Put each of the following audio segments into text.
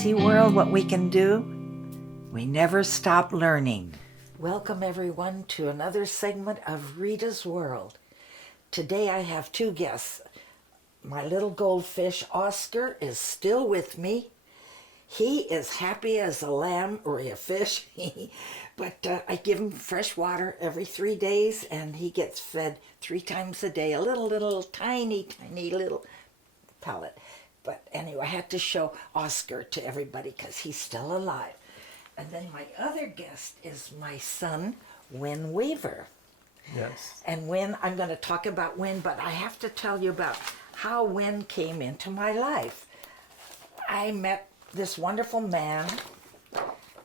See, world, what we can do? We never stop learning. Welcome, everyone, to another segment of Reita's World. Today I have two guests. My little goldfish, Oscar, is still with me. He is happy as a lamb or a fish, but I give him fresh water every 3 days, and he gets fed 3 times a day, a little tiny little pellet. But anyway, I had to show Oscar to everybody because he's still alive. And then my other guest is my son, Win Weaver. Yes. And Win, I'm going to talk about Win, but I have to tell you about how Win came into my life. I met this wonderful man,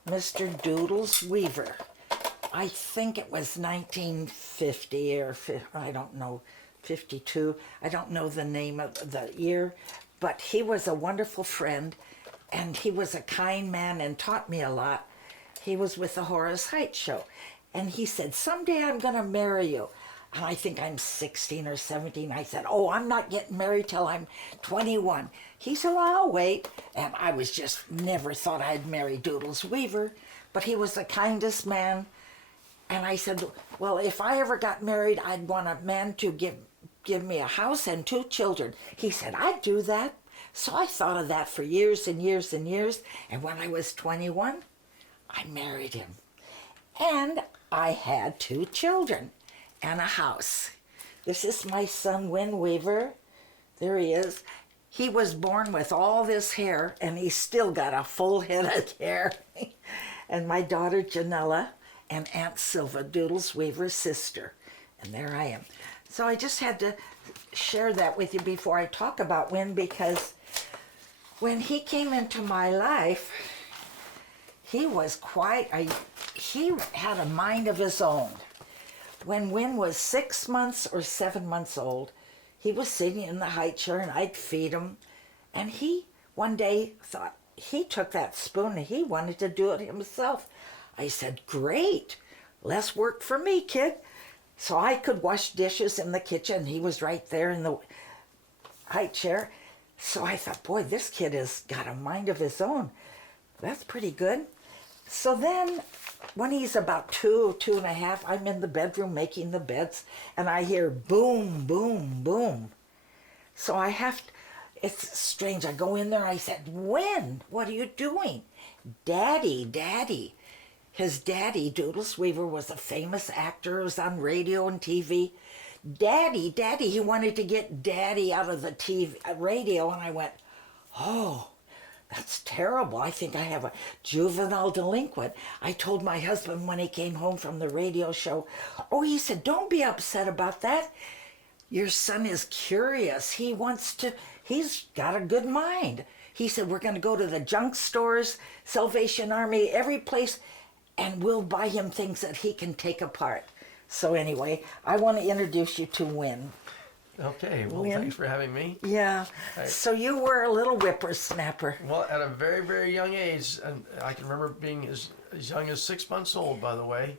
Mr. Doodles Weaver. I think it was 1950 or I don't know, 52. I don't know the name of the year, but he was a wonderful friend, and he was a kind man and taught me a lot. He was with the Horace Heights show, and he said, "Someday I'm going to marry you." And I think I'm 16 or 17. I said, "Oh, I'm not getting married till I'm 21. He said, "Well, I'll wait." And I was just never thought I'd marry Doodles Weaver, but he was the kindest man. And I said, "Well, if I ever got married, I'd want a man to give me a house and 2 children." He said, "I'd do that." So I thought of that for years and years and years. And when I was 21, I married him. And I had 2 children and a house. This is my son, Win Weaver. There he is. He was born with all this hair, and he's still got a full head of hair. And my daughter, Janella, and Aunt Silva, Doodles Weaver's sister. And there I am. So I just had to share that with you before I talk about Win, because when he came into my life, he was he had a mind of his own. When Win was 6 months or 7 months old, he was sitting in the high chair and I'd feed him. And he one day thought, he took that spoon and he wanted to do it himself. I said, "Great, less work for me, kid." So I could wash dishes in the kitchen. He was right there in the high chair. So I thought, boy, this kid has got a mind of his own. That's pretty good. So then when he's about 2.5, I'm in the bedroom making the beds, and I hear boom, boom, boom. So it's strange. I go in there, I said, "Win, what are you doing?" Daddy. His daddy, Doodles Weaver, was a famous actor. He was on radio and TV. Daddy, he wanted to get Daddy out of the TV, radio, and I went, "Oh, that's terrible. I think I have a juvenile delinquent." I told my husband when he came home from the radio show. Oh, he said, "Don't be upset about that. Your son is curious. He's got a good mind." He said, "We're going to go to the junk stores, Salvation Army, every place, and we'll buy him things that he can take apart." So anyway, I want to introduce you to Win. Okay, well, Win? Thanks for having me. Yeah. So you were a little whippersnapper. Well, at a very, very young age, and I can remember being as young as 6 months old, by the way,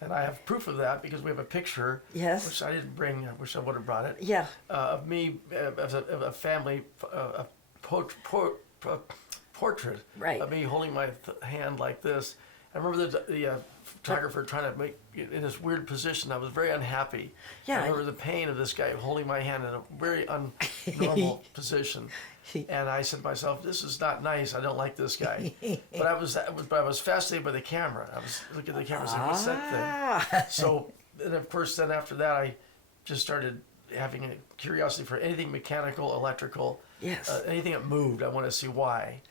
and I have proof of that because we have a picture, Yes. which I didn't bring, I wish I would have brought it, Yeah. of me as a family portrait Right. of me holding my hand like this. I remember the photographer trying to make it in this weird position. I was very unhappy. Yeah. I remember the pain of this guy holding my hand in a very unnormal position. And I said to myself, "This is not nice. I don't like this guy." But I was fascinated by the camera. I was looking at the camera and saying, "What's that thing?" So, and of course, then after that, I just started having a curiosity for anything mechanical, electrical, Yes. anything that moved. I want to see why.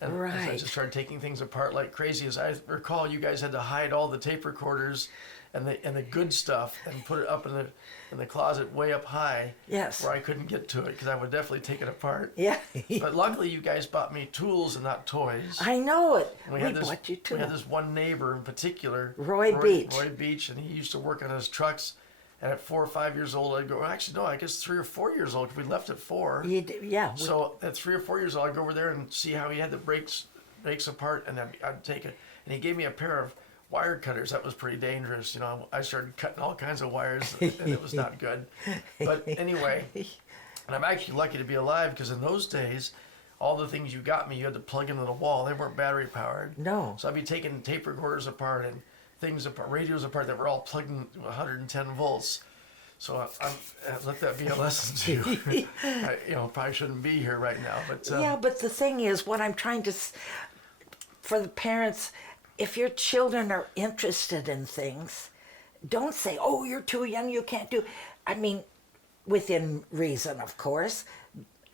And so I Right. just started taking things apart like crazy. As I recall, you guys had to hide all the tape recorders and the good stuff and put it up in the closet way up high. Yes. Where I couldn't get to it because I would definitely take it apart. Yeah. But luckily, you guys bought me tools and not toys. I know it. And We bought you too. We had this one neighbor in particular, Roy Beach. Roy Beach, and he used to work on his trucks. And at 4 or 5 years old, I'd go, well, actually, no, I guess 3 or 4 years old, because we left at 4. Yeah. So at 3 or 4 years old, I'd go over there and see how he had the brakes apart, and I'd take it. And he gave me a pair of wire cutters. That was pretty dangerous. You know, I started cutting all kinds of wires, and it was not good. But anyway, and I'm actually lucky to be alive, because in those days, all the things you got me, you had to plug into the wall. They weren't battery powered. No. So I'd be taking tape recorders apart and things apart, radios apart that were all plugged in 110 volts. So I let that be a lesson to you. I, probably shouldn't be here right now, but yeah, but the thing is, what I'm trying to, for the parents, if your children are interested in things, don't say, "Oh, you're too young, you can't do." I mean, within reason, of course,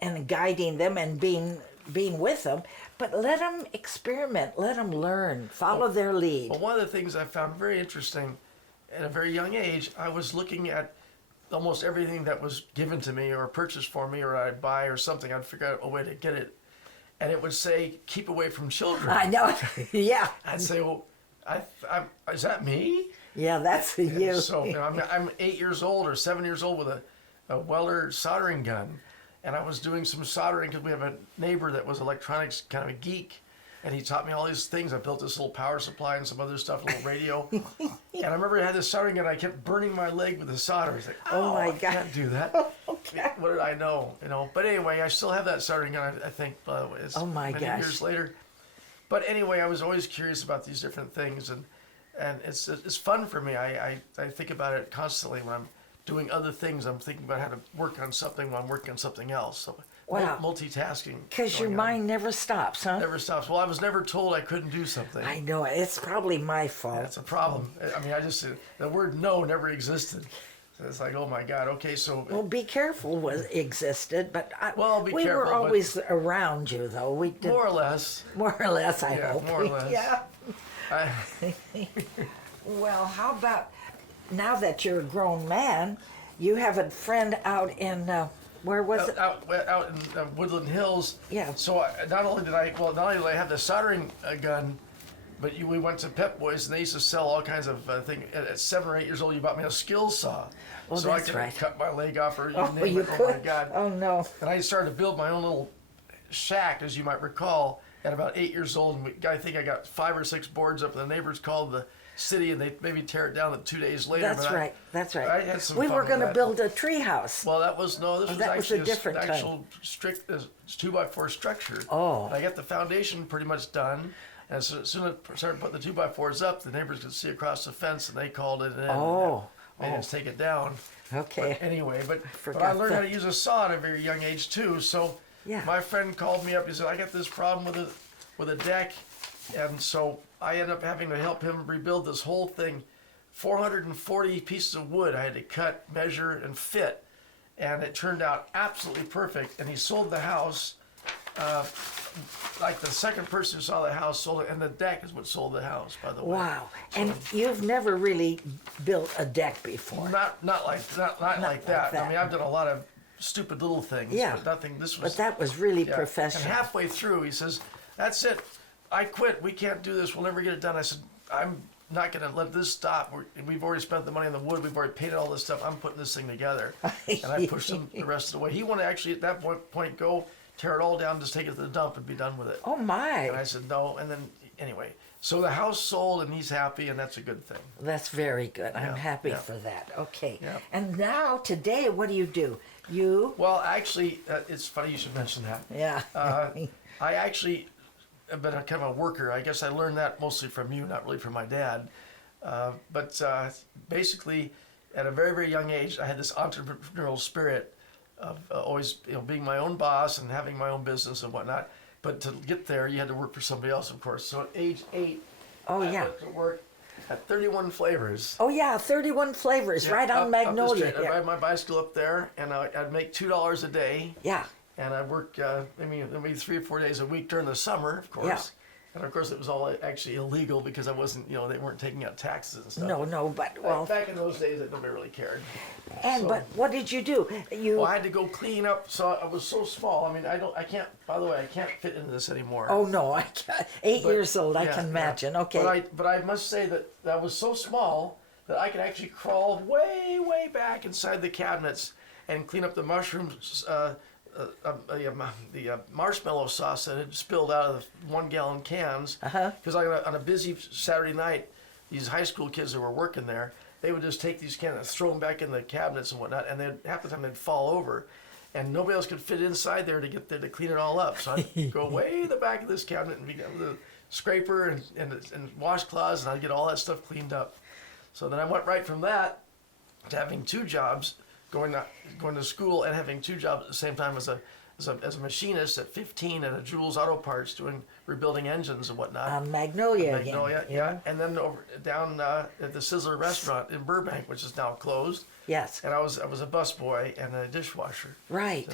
and guiding them and being with them, but let them experiment, let them learn, follow their lead. Well, one of the things I found very interesting at a very young age, I was looking at almost everything that was given to me or purchased for me or I'd buy or something. I'd figure out a way to get it. And it would say, keep away from children. I know, yeah. I'd say, well, is that me? Yeah, that's you. So I'm 8 years old or 7 years old with a Weller soldering gun. And I was doing some soldering because we have a neighbor that was electronics kind of a geek. And he taught me all these things. I built this little power supply and some other stuff, a little radio. And I remember I had this soldering gun. I kept burning my leg with the solder. I was like, oh my I God. can't do that. Okay. What did I know? But anyway, I still have that soldering gun, I think, by the way. It's Oh my many gosh. years later. But anyway, I was always curious about these different things. And it's fun for me. I think about it constantly when I'm doing other things. I'm thinking about how to work on something while I'm working on something else. So Wow. multitasking. Because your mind never stops, huh? Never stops. Well, I was never told I couldn't do something. I know it. It's probably my fault. That's a problem. I mean, the word no never existed. So it's like, oh my God, okay, so. Well, be careful was existed, but we careful, were but- always around you, though. We did More or less. I Yeah, hope. more or less. Yeah. I, Well, how about now that you're a grown man, you have a friend out in where was it? out in Woodland Hills. Yeah. So not only did I have the soldering gun, but we went to Pep Boys and they used to sell all kinds of things. At 7 or 8 years old, you bought me a skill saw. Oh, so that's I could right. cut my leg off or you Oh, name you it. could? Oh my God. Oh, no. And I started to build my own little shack, as you might recall, at about 8 years old. And I think I got 5 or 6 boards up. And the neighbors called the city, and they maybe tear it down 2 days later. That's right. That's right. I had some we fun were with going to that. build a tree house. Well, that was this was that was actually a different an time. actual strict 2x4 structure. Oh. And I got the foundation pretty much done. And so as soon as I started putting the 2x4s up, the neighbors could see across the fence, and they called it in. Oh. Made us take it down. Okay. But anyway, but I forgot learned how that. to use a saw at a very young age too. So Yeah. my friend called me up. He said, I got this problem with a deck. And so I ended up having to help him rebuild this whole thing. 440 pieces of wood I had to cut, measure, and fit. And it turned out absolutely perfect. And he sold the house. Like the second person who saw the house sold it, and the deck is what sold the house, by the way. Wow. And you've never really built a deck before. Not like that. like that. I mean, I've done a lot of stupid little things. Yeah. But nothing. This was. But that was really yeah. professional. And halfway through, he says, "That's it. I quit. We can't do this. We'll never get it done." I said, "I'm not going to let this stop. We've already spent the money on the wood. We've already painted all this stuff. I'm putting this thing together." And I pushed him the rest of the way. He wanted to actually at that point go tear it all down, just take it to the dump and be done with it. Oh, my. And I said no. And then anyway, so the house sold and he's happy, and that's a good thing. That's very good. I'm Yeah, happy yeah. for that. Okay. Yeah. And now, today, what do you do? You? Well, actually, it's funny you should mention that. Yeah. I actually have been kind of a worker. I guess I learned that mostly from you, not really from my dad. But basically, at a very, very young age, I had this entrepreneurial spirit of always being my own boss and having my own business and whatnot. But to get there, you had to work for somebody else, of course. So at age 8, Oh, I yeah. went to work at 31 Flavors. Oh, yeah. 31 flavors, Yeah, right on up the Magnolia. street. I'd ride my bicycle up there, and I'd make $2 a day. Yeah. And I work maybe 3 or 4 days a week during the summer, of course. Yeah. And of course, it was all actually illegal because I wasn't, they weren't taking out taxes and stuff. No, but, well, Back in those days, nobody really cared. but what did you do? Well, I had to go clean up, so I was so small. I mean, I can't, by the way, I can't fit into this anymore. Oh, no, I can't. 8 But- years old, I yeah, can yeah. imagine. Okay. But I must say that I was so small that I could actually crawl way, way back inside the cabinets and clean up the mushrooms, the marshmallow sauce that had spilled out of the 1-gallon cans. Because on a busy Saturday night, these high school kids that were working there, they would just take these cans and throw them back in the cabinets and whatnot, and half the time they'd fall over. and nobody else could fit inside there to get there to clean it all up. So I'd go way in the back of this cabinet and be with a scraper and washcloths, and I'd get all that stuff cleaned up. So then I went right from that to having 2 jobs, going to school and having 2 jobs at the same time as a machinist at 15 at a Jules Auto Parts doing rebuilding engines and whatnot. Magnolia again. Magnolia, yeah. And then down at the Sizzler restaurant in Burbank, which is now closed. Yes. And I was a busboy and a dishwasher. Right.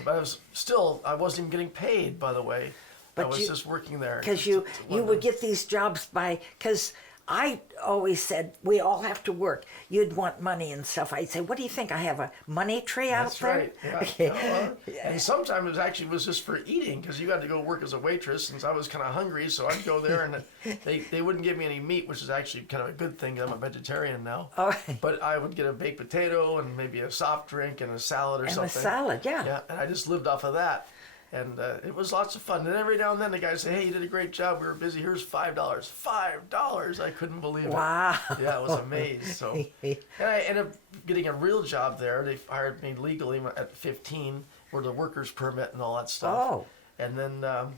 So, but I wasn't even getting paid, by the way. But I was just working there. Because you would get these jobs because I always said we all have to work. You'd want money and stuff. I'd say, what do you think? I have a money tree out there? That's right. Yeah. And sometimes it was just for eating because you had to go work as a waitress since I was kind of hungry. So I'd go there and they wouldn't give me any meat, which is actually kind of a good thing. I'm a vegetarian now. Oh. But I would get a baked potato and maybe a soft drink and a salad or something. And a salad, yeah. Yeah, and I just lived off of that. And it was lots of fun. And every now and then the guy would say, hey, you did a great job. We were busy. Here's $5. $5. I couldn't believe it. Wow. Yeah, I was amazed. So, and I ended up getting a real job there. They hired me legally at 15 with a worker's permit and all that stuff. Oh. And then, and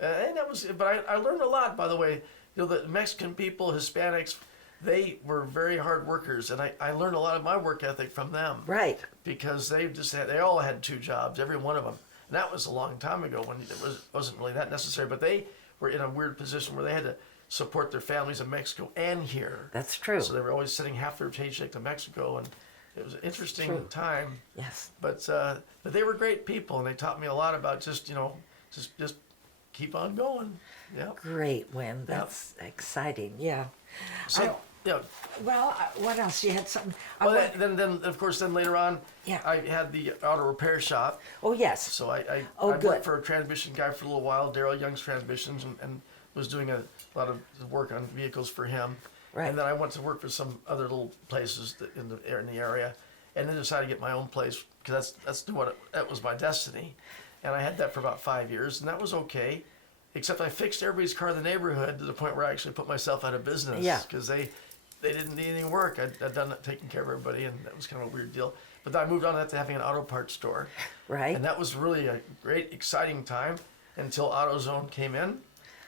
that was, but I learned a lot, by the way. You know, the Mexican people, Hispanics, they were very hard workers. And I learned a lot of my work ethic from them. Right. Because they all had 2 jobs, every one of them. And that was a long time ago when it wasn't really that necessary. But they were in a weird position where they had to support their families in Mexico and here. That's true. So they were always sending half their paycheck to Mexico, and it was an interesting time. Yes. But they were great people, and they taught me a lot about just keep on going. Yeah. Great win. That's exciting. Yeah. So yeah. Well, what else? You had something. Well, then of course later on, Yeah. I had the auto repair shop. Oh yes. So I good. worked for a transmission guy for a little while, Daryl Young's Transmissions, and was doing a lot of work on vehicles for him. Right. And then I went to work for some other little places in the area, and then decided to get my own place because that was my destiny, and I had that for about 5 years, and that was okay, except I fixed everybody's car in the neighborhood to the point where I actually put myself out of business. Yeah. Because they didn't need any work. I'd done taking care of everybody, and that was kind of a weird deal. But then I moved on to having an auto parts store. Right. And that was really a great, exciting time until AutoZone came in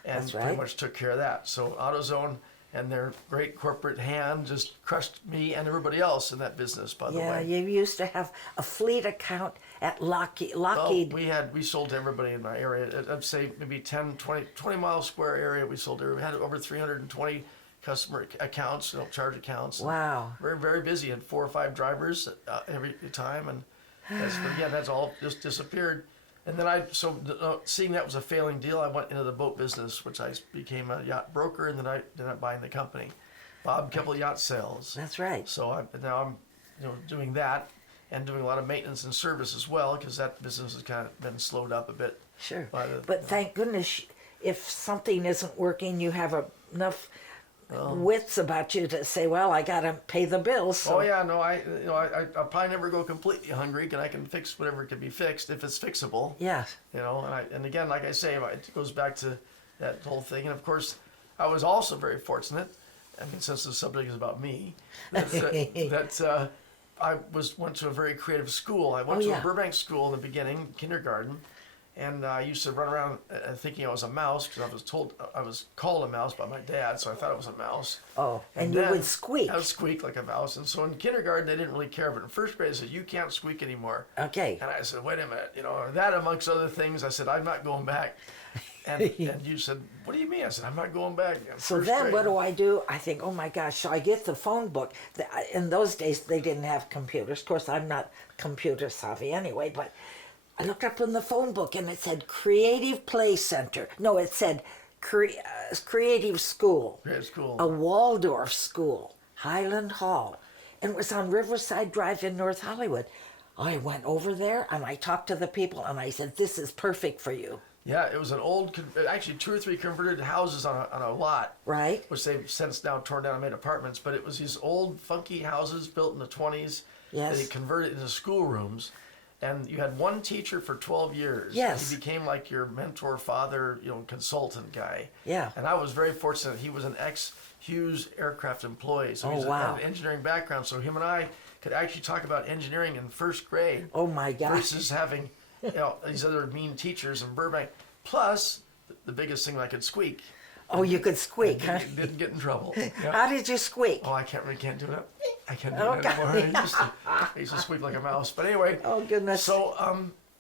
and That's right. pretty much took care of that. So AutoZone and their great corporate hand just crushed me and everybody else in that business, by the way. Yeah, you used to have a fleet account at Lockheed. Well, we sold to everybody in my area. I'd say maybe 20 mile square area we sold to. We had over 320 customer accounts, charge accounts. Wow. Very, very busy. Had 4 or 5 drivers every time, and that's all just disappeared. And then seeing that was a failing deal, I went into the boat business, which I became a yacht broker, and then I ended up buying the company, Bob Keppel Yacht Sales. That's right. So now I'm doing that and doing a lot of maintenance and service as well, because that business has kind of been slowed up a bit. Sure. But thank goodness, if something isn't working, you have enough wits about you to say, well, I got to pay the bills. So. Oh yeah, no, I'll probably never go completely hungry, and I can fix whatever can be fixed if it's fixable. Yes. And again, like I say, it goes back to that whole thing. And of course, I was also very fortunate. I mean, since the subject is about me, that I went to a very creative school. I went to a Burbank school in the beginning, kindergarten. And I used to run around thinking I was a mouse because I was called a mouse by my dad, so I thought it was a mouse. Oh, and you would squeak. I would squeak like a mouse. And so in kindergarten, they didn't really care. But in first grade, they said, you can't squeak anymore. Okay. And I said, wait a minute. That amongst other things, I said, I'm not going back. And you said, what do you mean? I said, I'm not going back. So then what do? I think, oh my gosh, so I get the phone book. In those days, they didn't have computers. Of course, I'm not computer savvy anyway, but I looked up in the phone book and it said Creative Play Center. No, it said Creative School. Creative School. A Waldorf school, Highland Hall. And it was on Riverside Drive in North Hollywood. I went over there and I talked to the people and I said, this is perfect for you. Yeah, it was an old, actually 2 or 3 converted houses on a lot. Right. Which they've since now torn down and made apartments. But it was these old, funky houses built in the 20s. Yes. That he converted into schoolrooms. And you had one teacher for 12 years. Yes. He became like your mentor, father, consultant guy. Yeah. And I was very fortunate. He was an ex-Hughes aircraft employee. So he had an engineering background. So him and I could actually talk about engineering in first grade. Oh, my gosh. Versus having, these other mean teachers in Burbank. Plus, the biggest thing, I could squeak. Oh, you could squeak, huh? Didn't get in trouble. Yeah. How did you squeak? Oh, I can't do it. I can't do Oh, it anymore. I used to squeak like a mouse. But anyway. Oh, goodness. So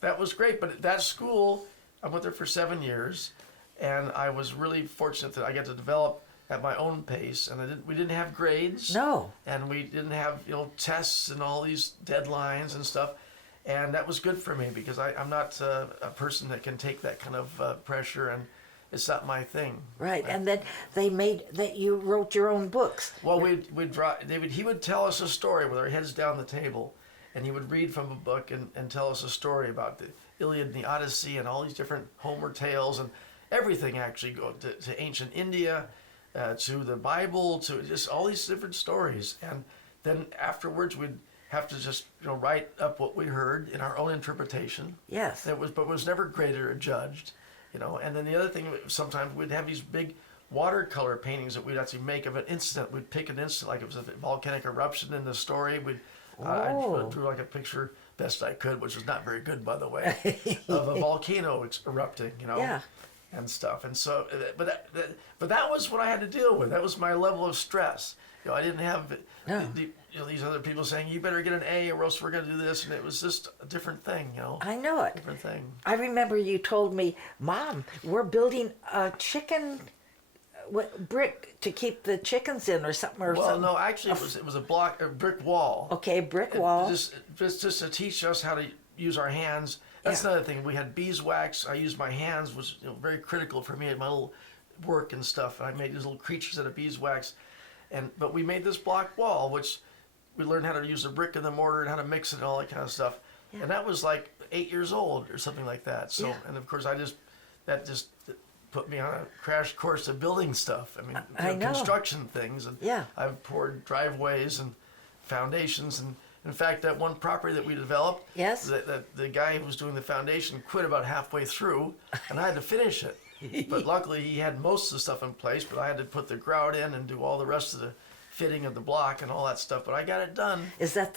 that was great. But at that school, I went there for 7 years, and I was really fortunate that I got to develop at my own pace. And we didn't have grades. No. And we didn't have tests and all these deadlines and stuff. And that was good for me because I'm not a person that can take that kind of pressure, and it's not my thing. Right, and then they made that you wrote your own books. Well, he would tell us a story with our heads down the table, and he would read from a book and tell us a story about the Iliad and the Odyssey and all these different Homer tales and everything, actually, go to ancient India, to the Bible, to just all these different stories. And then afterwards we'd have to just write up what we heard in our own interpretation. Yes. But it was never graded or judged. And then the other thing, sometimes we'd have these big watercolor paintings that we'd actually make of an incident. We'd pick an incident, like it was a volcanic eruption in the story. I drew like a picture best I could, which was not very good, by the way, of a volcano erupting, Yeah. and stuff. And so, but that was what I had to deal with. That was my level of stress. I didn't have these other people saying, you better get an A or else we're going to do this. And it was just a different thing, I know it. Different thing. I remember you told me, Mom, we're building a chicken brick to keep the chickens in or something. Well, no, actually it was a brick wall. Okay, brick wall. Just to teach us how to use our hands. That's another thing. We had beeswax. I used my hands, was very critical for me at my little work and stuff. And I made these little creatures out of beeswax. But we made this block wall, which we learned how to use the brick and the mortar and how to mix it and all that kind of stuff. Yeah. And that was like 8 years old or something like that. So, and of course, that just put me on a crash course of building stuff. I mean, construction things. And I've poured driveways and foundations. And in fact, that one property that we developed, the guy who was doing the foundation quit about halfway through, and I had to finish it. But luckily, he had most of the stuff in place, but I had to put the grout in and do all the rest of the fitting of the block and all that stuff. But I got it done. Is that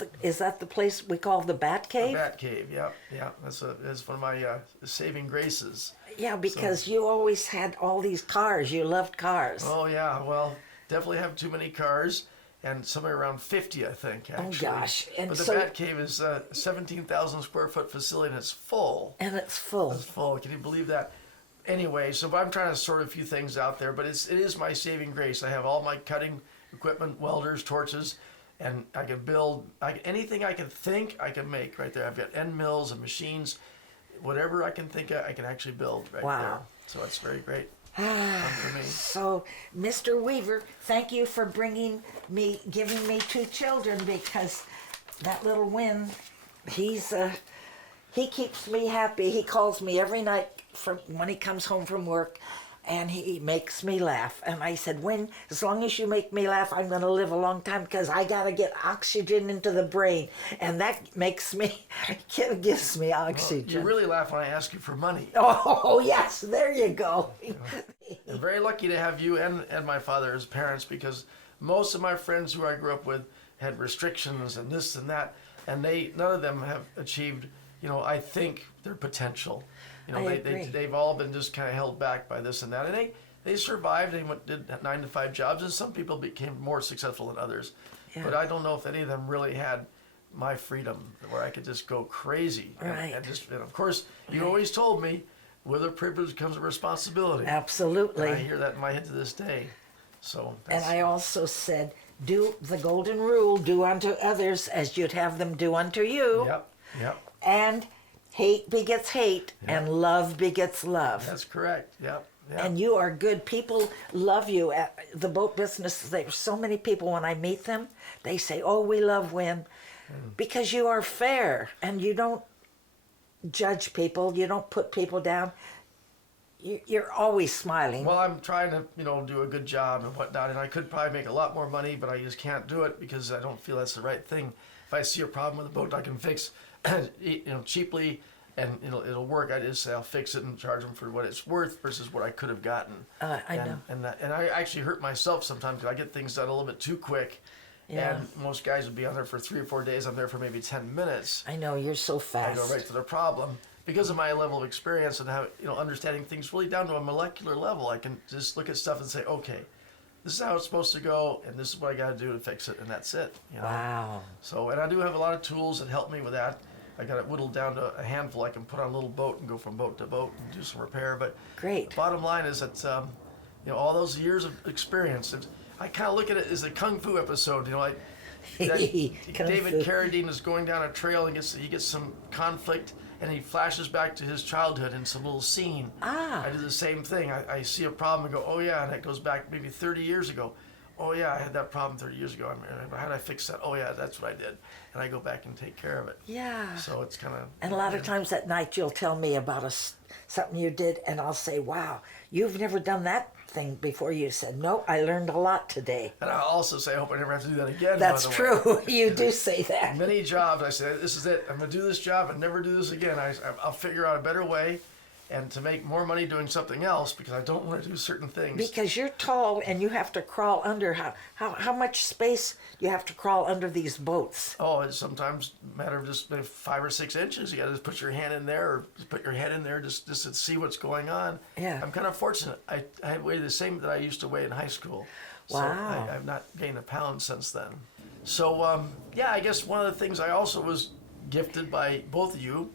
the place we call the Bat Cave? The Bat Cave, yeah. That's one of my saving graces. Yeah, because you always had all these cars. You loved cars. Oh yeah, well, definitely have too many cars, and somewhere around 50, I think. Actually. Oh gosh! But the Bat Cave is a 17,000 square foot facility, and it's full. It's full. It's full. Can you believe that? Anyway, so I'm trying to sort a few things out there, but it is my saving grace. I have all my cutting equipment, welders, torches, and I can build anything I can think I can make right there. I've got end mills and machines, whatever I can think of, I can actually build right there. So it's very great for me. So, Mr. Weaver, thank you for giving me 2 children, because that little Win, he keeps me happy. He calls me every night when he comes home from work, and he makes me laugh. And I said, Win, as long as you make me laugh, I'm going to live a long time, because I got to get oxygen into the brain. And that gives me oxygen. Well, you really laugh when I ask you for money. Oh, yes, there you go. I'm very lucky to have you and my father as parents, because most of my friends who I grew up with had restrictions and this and that, and none of them have achieved, I think, their potential. They've all been just kind of held back by this and that, and they survived. They did 9-to-5 jobs, and some people became more successful than others. Yeah. But I don't know if any of them really had my freedom, where I could just go crazy. Right. And of course, you always told me, with a privilege comes a responsibility. Absolutely. And I hear that in my head to this day. And I also said, do the golden rule: do unto others as you'd have them do unto you. Yep. And hate begets hate, and love begets love. That's correct. Yep. And you are good. People love you at the boat business. There's so many people, when I meet them, they say, oh, we love Win, because you are fair, and you don't judge people. You don't put people down. You're always smiling. Well, I'm trying to, do a good job and whatnot, and I could probably make a lot more money, but I just can't do it because I don't feel that's the right thing. If I see a problem with a boat I can fix, cheaply, and it'll work, I just say I'll fix it and charge them for what it's worth versus what I could have gotten. I know. And I actually hurt myself sometimes because I get things done a little bit too quick. Yeah. And most guys would be on there for 3 or 4 days. I'm there for maybe 10 minutes. I know, you're so fast. I go right to the problem. because of my level of experience and how, understanding things really down to a molecular level, I can just look at stuff and say, okay, this is how it's supposed to go, and this is what I got to do to fix it, and that's it. Wow. So, and I do have a lot of tools that help me with that. I got it whittled down to a handful. I can put on a little boat and go from boat to boat and do some repair. But Great. the bottom line is that, all those years of experience, I kind of look at it as a kung fu episode. Like David Carradine is going down a trail and he gets some conflict, and he flashes back to his childhood in some little scene. I do the same thing. I see a problem and go, oh yeah, and it goes back maybe 30 years ago. Oh yeah, I had that problem 30 years ago. How did I fix that? Oh yeah, that's what I did. And I go back and take care of it. Yeah. So it's kind of... And a lot of times at night you'll tell me about something you did, and I'll say, wow, you've never done that thing before. You said, no, I learned a lot today. And I'll also say, I hope I never have to do that again. That's true. You do say that. Many jobs, I say, this is it. I'm going to do this job and never do this again. I'll figure out a better way and to make more money doing something else, because I don't want to do certain things. Because you're tall and you have to crawl under. How much space you have to crawl under these boats? Oh, it's sometimes a matter of just 5 or 6 inches. You got to just put your hand in there, or just put your head in there just to see what's going on. Yeah. I'm kind of fortunate. I weigh the same that I used to weigh in high school. Wow. So I've not gained a pound since then. So, yeah, I guess one of the things I also was gifted by both of you,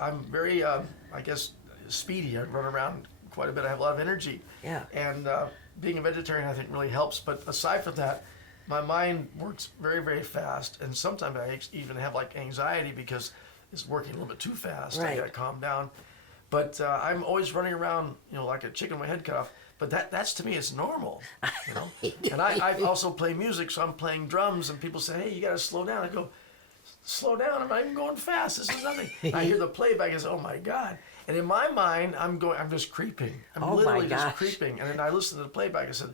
I'm very, I guess, speedy. I run around quite a bit. I have a lot of energy. Yeah. And being a vegetarian, I think, really helps. But aside from that, my mind works very, very fast. And sometimes I even have like anxiety because it's working a little bit too fast. Right. I got to calm down. But I'm always running around, like a chicken with my head cut off. But that's to me, it's normal, And I also play music, so I'm playing drums, and people say, hey, you got to slow down. I go, slow down, I'm not even going fast. This is nothing. I hear the playback, I say, oh my God. And in my mind, I'm just creeping. I'm literally just creeping. And then I listen to the playback, I said,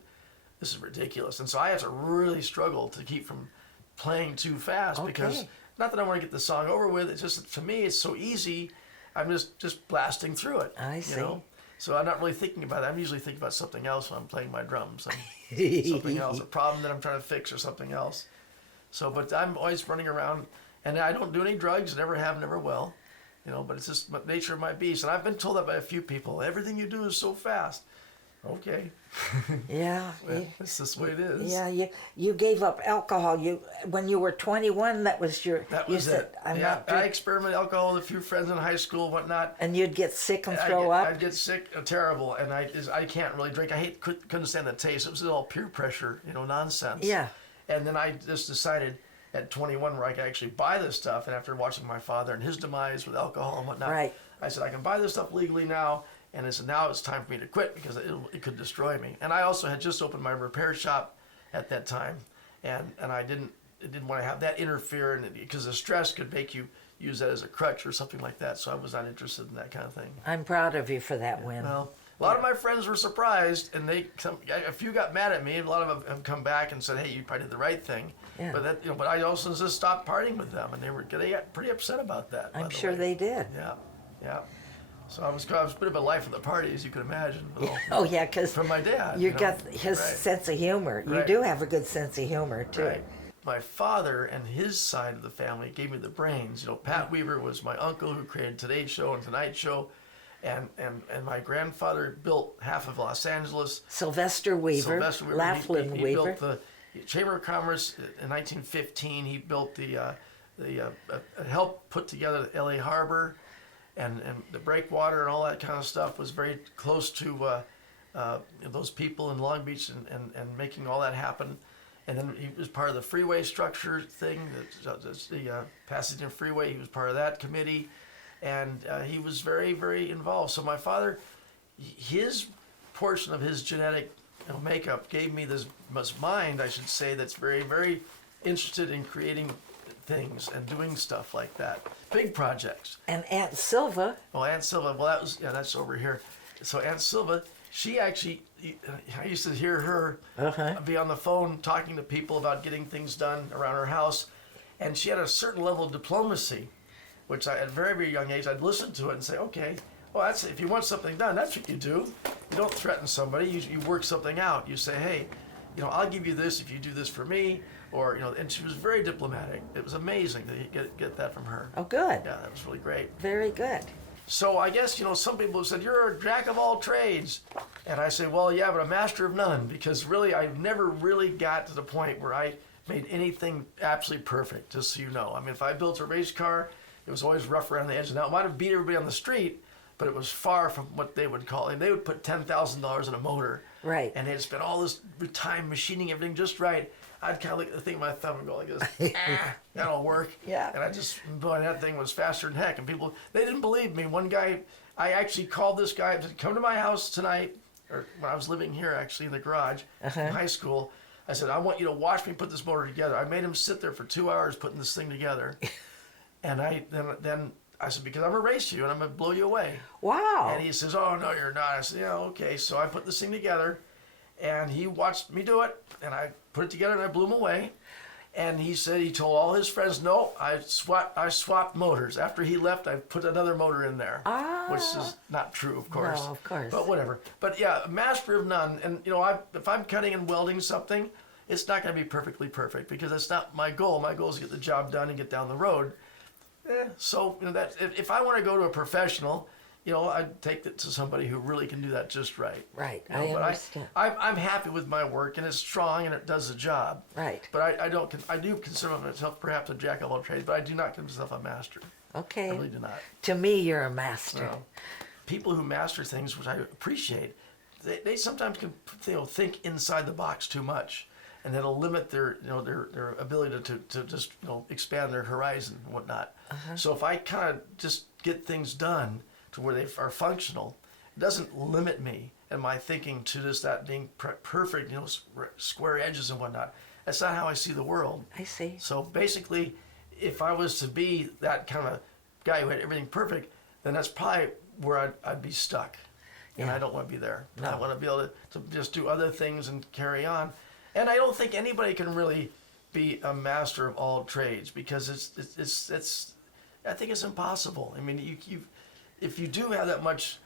this is ridiculous. And so I have to really struggle to keep from playing too fast, because not that I want to get the song over with, it's just, to me, it's so easy. I'm just blasting through it. I see. So I'm not really thinking about it. I'm usually thinking about something else when I'm playing my drums. Something else, a problem that I'm trying to fix or something else. So, but I'm always running around, and I don't do any drugs, never have, never will. But it's just the nature of my beast. And I've been told that by a few people. Everything you do is so fast. Okay. Yeah. It's just the way it is. Yeah, you gave up alcohol. When you were 21, that was it. I experimented with alcohol with a few friends in high school, whatnot. And you'd get sick and throw up? I'd get sick, terrible, and I can't really drink. Couldn't stand the taste. It was all peer pressure, nonsense. Yeah. And then I just decided at 21 where I could actually buy this stuff, and after watching my father and his demise with alcohol and whatnot, I said, I can buy this stuff legally now. And I said, now it's time for me to quit, because it could destroy me. And I also had just opened my repair shop at that time, and I didn't want to have that interfere, because the stress could make you use that as a crutch or something like that. So I was not interested in that kind of thing. I'm proud of you for that win. Well, a lot of my friends were surprised, and a few got mad at me. A lot of them have come back and said, hey, you probably did the right thing. Yeah. But I also just stopped partying with them, and they got pretty upset about that. I'm sure they did. Yeah. So I was a bit of a life of the party, as you could imagine. Oh yeah, because from my dad, you got his sense of humor. You do have a good sense of humor too. Right. My father and his side of the family gave me the brains. Pat Weaver was my uncle who created Today's Show and Tonight's Show, and my grandfather built half of Los Angeles. Sylvester Weaver. Laughlin he Weaver. Built the Chamber of Commerce in 1915. He built helped put together the L.A. Harbor. And the breakwater and all that kind of stuff, was very close to those people in Long Beach and making all that happen. And then he was part of the freeway structure thing, the Pasadena Freeway. He was part of that committee, and he was very, very involved. So my father, his portion of his genetic makeup gave me this mind, I should say, that's very, very interested in creating things and doing stuff like that, big projects. And Aunt Silva. Oh, Aunt Silva. Well, that's over here. So Aunt Silva, she actually, I used to hear her be on the phone talking to people about getting things done around her house, and she had a certain level of diplomacy, which at a very, very young age, I'd listen to it and say, okay, well, that's if you want something done, that's what you do. You don't threaten somebody. You work something out. You say, hey, I'll give you this if you do this for me. Or, and she was very diplomatic. It was amazing to get that from her. Oh, good. Yeah, that was really great. Very good. So I guess, some people have said, you're a jack of all trades. And I say, well, yeah, but a master of none, because really I've never really got to the point where I made anything absolutely perfect, just so you know. I mean, if I built a race car, it was always rough around the edges. Now, it might have beat everybody on the street, but it was far from what they would call it. They would put $10,000 in a motor. Right. And they'd spend all this time machining everything just right. I'd kind of look at the thing with my thumb and go like this, that'll work. Yeah. And boy, that thing was faster than heck. And people, they didn't believe me. One guy, I actually called this guy, I said, come to my house tonight, or when I was living here actually in the garage in high school. I said, I want you to watch me put this motor together. I made him sit there for 2 hours putting this thing together. And then I said, because I'm going to race you and I'm going to blow you away. Wow. And he says, oh, no, you're not. I said, yeah, okay. So I put this thing together, and he watched me do it, and I put it together, and I blew him away. And he said he told all his friends, no, I swapped motors. After he left, I put another motor in there, which is not true, of course. No, of course. But whatever. But yeah, master of none. And, if I'm cutting and welding something, it's not going to be perfectly perfect, because that's not my goal. My goal is to get the job done and get down the road. So that if I want to go to a professional, I'd take it to somebody who really can do that just right. Right, I understand. I'm happy with my work, and it's strong, and it does the job. Right. But I do consider myself perhaps a jack of all trades, but I do not consider myself a master. Okay. I really do not. To me, you're a master. People who master things, which I appreciate, they sometimes can think inside the box too much, and that'll limit their their ability to just expand their horizon and whatnot. So if I kind of just get things done to where they are functional, it doesn't limit me and my thinking to just that being perfect, square edges and whatnot. That's not how I see the world. I see. So basically, if I was to be that kind of guy who had everything perfect, then that's probably where I'd be stuck. And I don't want to be there. No. I want to be able to just do other things and carry on. And I don't think anybody can really be a master of all trades, because it's I think it's impossible. I mean, if you do have that much,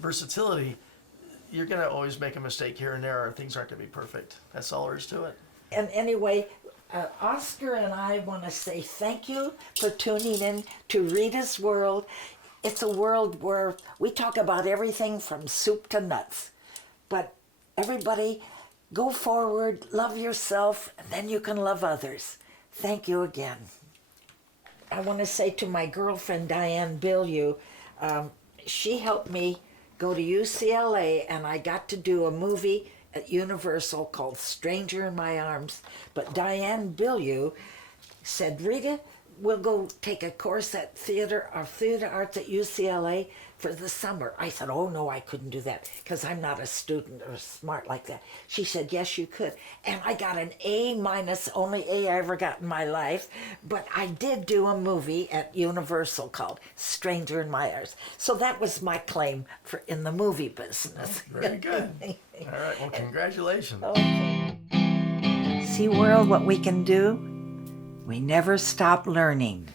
versatility, you're going to always make a mistake here and there, or things aren't going to be perfect. That's all there is to it. And anyway, Oscar and I want to say thank you for tuning in to Rita's World. It's a world where we talk about everything from soup to nuts. But everybody, go forward, love yourself, and then you can love others. Thank you again. I want to say to my girlfriend, Diane Bilyeu, she helped me go to UCLA, and I got to do a movie at Universal called Stranger in My Arms. But Diane Bilyeu said, Rita, we'll go take a course at theater arts at UCLA for the summer. I said, oh no, I couldn't do that because I'm not a student or smart like that. She said, yes, you could. And I got an A-, only A I ever got in my life. But I did do a movie at Universal called Stranger in My Arms. So that was my claim for in the movie business. Very good. All right, well, congratulations. Okay. See, world, what we can do? We never stop learning.